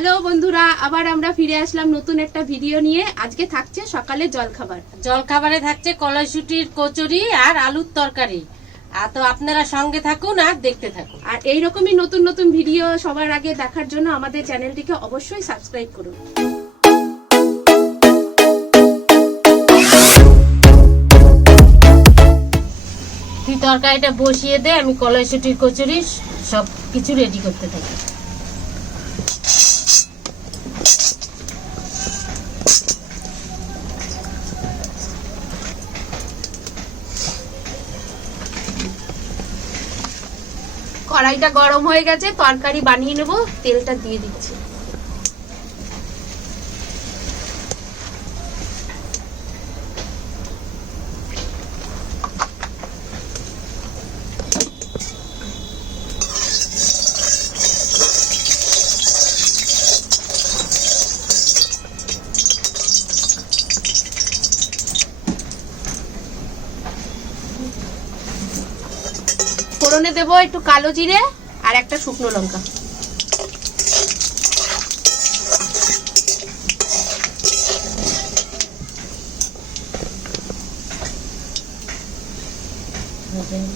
Hello বন্ধুরা, আবার আমরা ফিরে আসলাম নতুন একটা ভিডিও নিয়ে। আজকে থাকছে সকালে জলখাবারে থাকছে কলাইশুটির কচুরি আর আলুর তরকারি। আর তো আপনারা সঙ্গে থাকুন আর দেখতে থাকুন। আর এইরকমই নতুন নতুন ভিডিও সবার আগে দেখার জন্য আমাদের চ্যানেলটিকে অবশ্যই সাবস্ক্রাইব করুন। তুই তরকারিটা বসিয়ে দে, আমি কলাইশুটির কচুরি সব কিছু রেডি করতে থাকি। কড়াইটা গরম হয়ে গেছে, তরকারি বানিয়ে নেব। তেলটা দিয়ে দিচ্ছি। ফোড়নে দেবো একটু কালো জিরে আর একটা শুকনো লঙ্কা।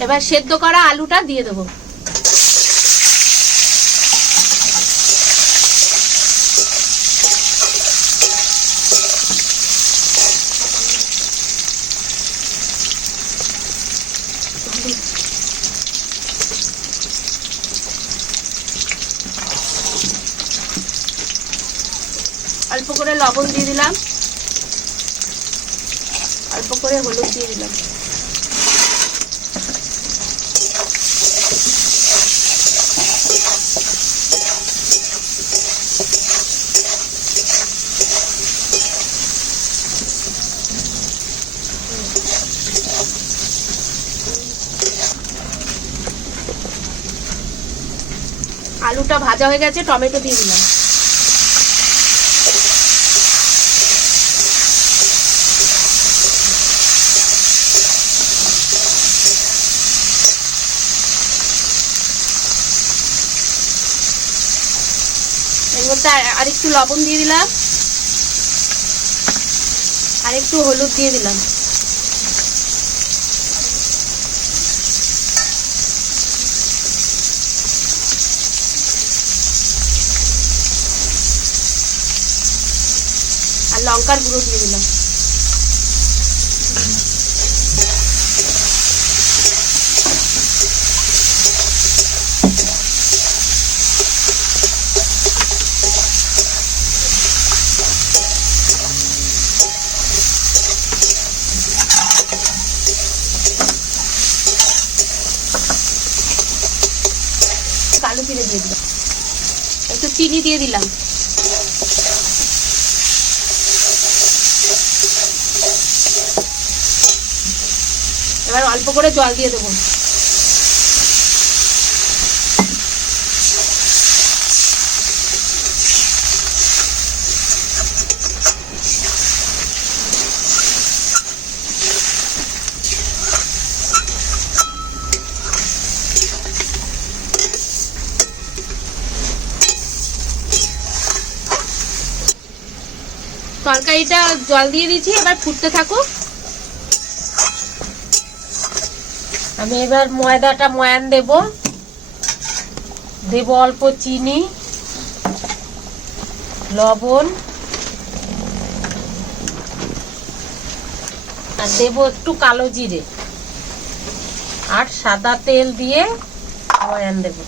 এবার সেদ্ধ করা আলুটা দিয়ে দেবো। অল্প করে লবণ দিয়ে দিলাম, অল্প করে হলুদ দিয়ে দিলাম। আলুটা ভাজা হয়ে গেছে, টমেটো দিয়ে দিলাম। এর মধ্যে আর একটু লবণ দিয়ে দিলাম, আর একটু হলুদ দিয়ে দিলাম। আর লঙ্কার গুঁড়ো দিয়ে দিলাম। কালো জিরে দিয়ে দিলাম, একটু চিনি দিয়ে দিলাম। এবার অল্প করে জল দিয়ে দেবো। তরকারিটা জল দিয়ে দিচ্ছি, এবার ফুটতে থাকুক। আমি এবার ময়দাটা ময়ান দেব অল্প চিনি, লবণ, আর দেব একটু কালো জিরে আর সাদা তেল দিয়ে ময়ান দেব।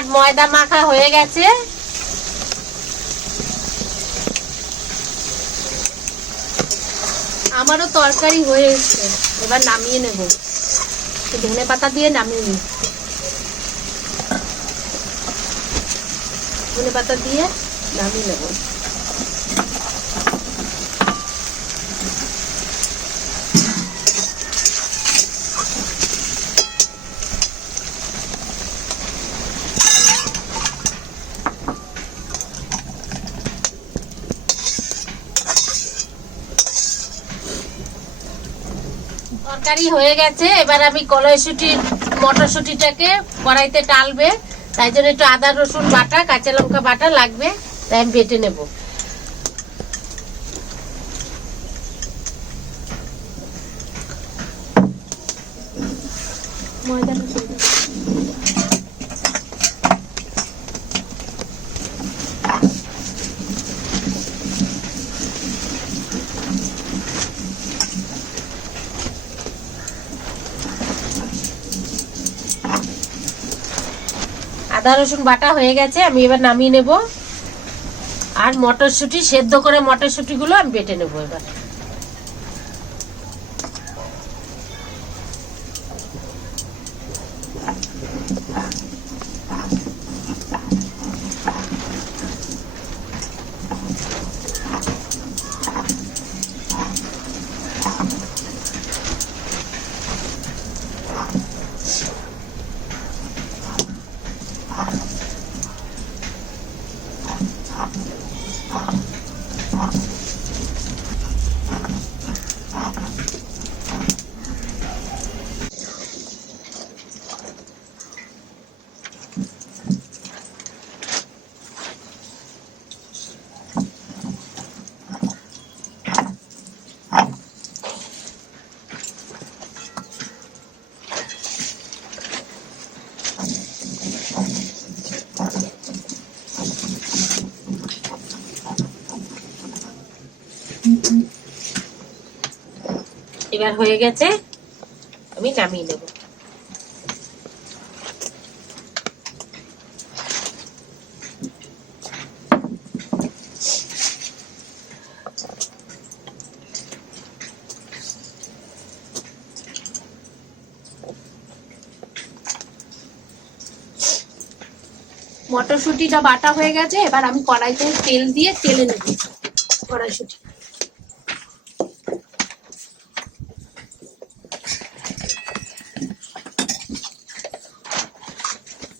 আমার ময়দা মাখা হয়ে গেছে। আমারও তরকারি হয়ে এসেছে, এবার নামিয়ে নেব। ধনে পাতা দিয়ে নামিয়ে নিই, ধনে পাতা দিয়ে নামিয়ে নেব। তরকারি হয়ে গেছে, এবার আমি কড়াইশুটির মটরশুটিটাকে কড়াইতে টালবে, তাই জন্য একটু আদা রসুন বাটা কাঁচা লঙ্কা বাটা লাগবে, তাই আমি বেটে নেব। ময়দাটা আদা রসুন বাটা হয়ে গেছে, আমি এবার নামিয়ে নেব। আর মটরশুটি সেদ্ধ করে মটরশুটি গুলো আমি বেটে নেব এবার। এবার হয়ে গেছে, আমি নামিয়ে নেব। মটরশুটিটা বাটা হয়ে গেছে, এবার আমি কড়াইতে তেল দিয়ে তেলে নেব কড়াইশুটি।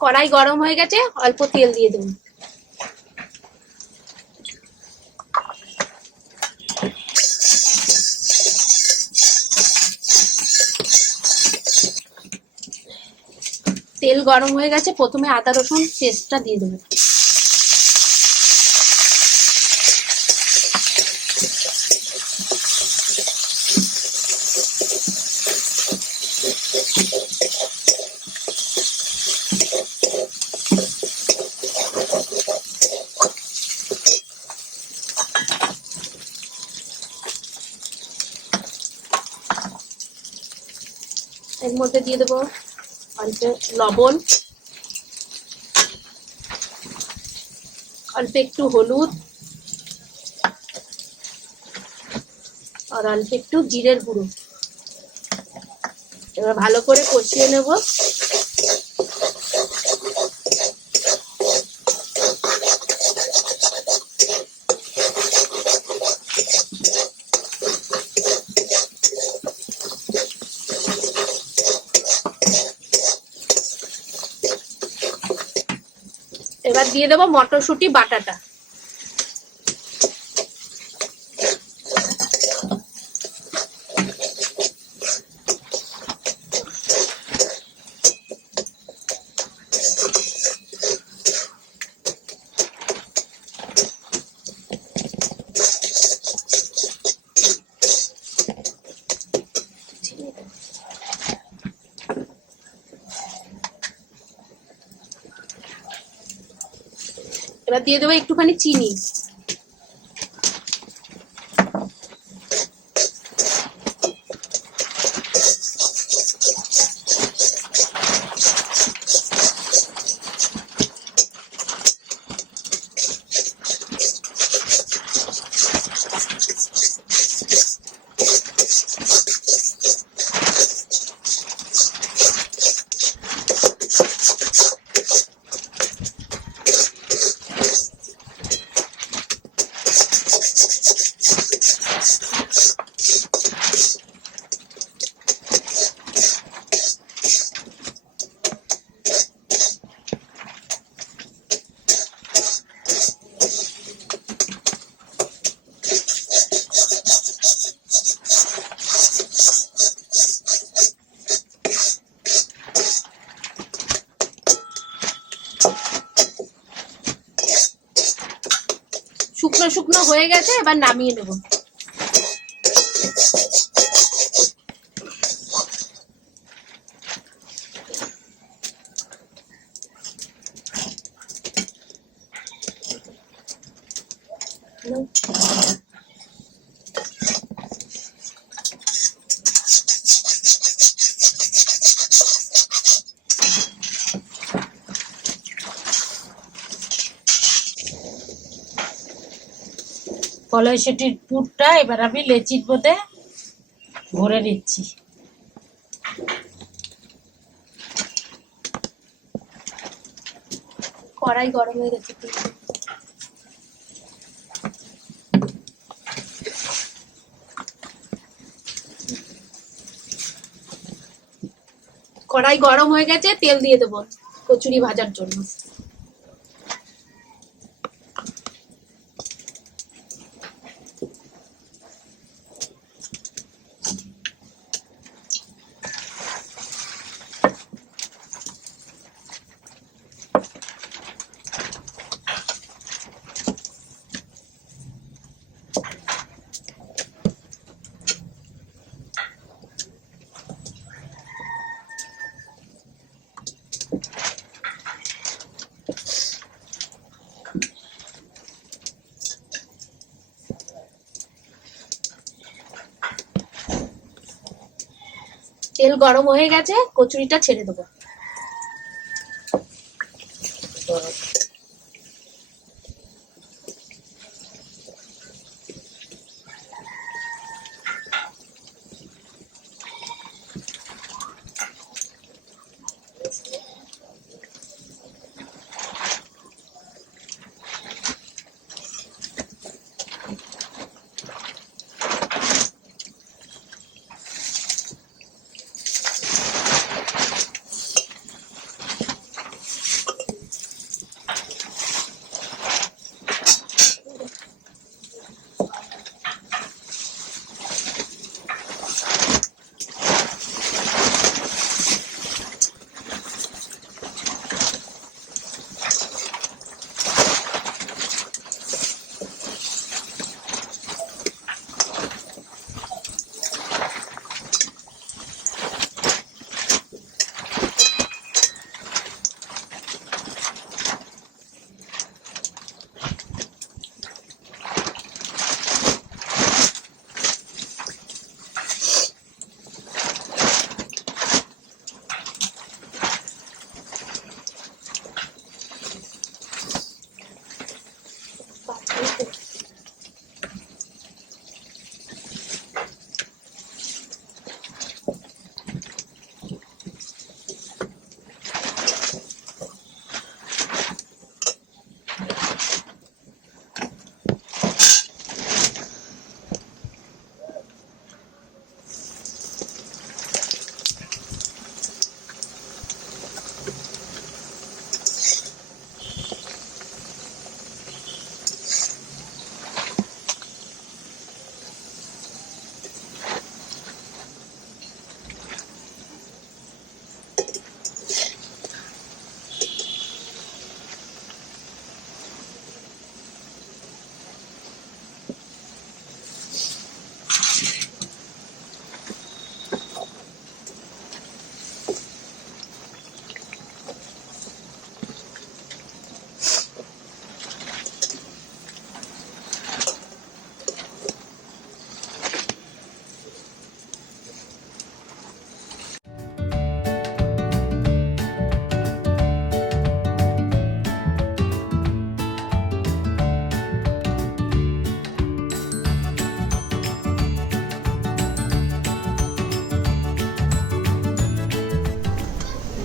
কড়াই গরম হয়ে গেছে, অল্প তেল দিয়ে দেব। তেল গরম হয়ে গেছে, প্রথমে আদা রসুন পেস্টটা দিয়ে দেবো। এর মধ্যে দিয়ে দেবো অল্প লবণ, অল্প একটু হলুদ, আর অল্প একটু জিরের গুঁড়ো। এবার ভালো করে কষিয়ে নেব। এবার দিয়ে দেবো মটরশুঁটি বাটাটা। এবার দিয়ে দেবো একটুখানি চিনি। শুকনো শুকনো হয়ে গেছে, এবার নামিয়ে নেব। কড়াইশুটির পুরটা এবার আমি লেচির মধ্যে ভরে নিচ্ছি। কড়াই গরম হয়ে গেছে। কড়াই গরম হয়ে গেছে, তেল দিয়ে দেবো কচুরি ভাজার জন্য। তেল গরম হয়ে গেছে, কচুরিটা ছেড়ে দেবো।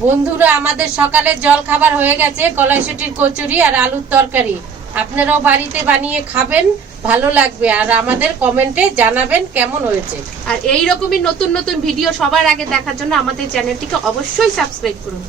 বন্ধুরা, আমাদের সকালের জল খাবার হয়ে গেছে, কড়াইশুটির কচুরি আর আলুর তরকারি। আপনারাও বাড়িতে বানিয়ে খাবেন, ভালো লাগবে, আর আমাদের কমেন্টে জানাবেন কেমন হয়েছে। আর এই রকমই নতুন নতুন ভিডিও সবার আগে দেখার জন্য আমাদের চ্যানেলটিকে অবশ্যই সাবস্ক্রাইব করুন।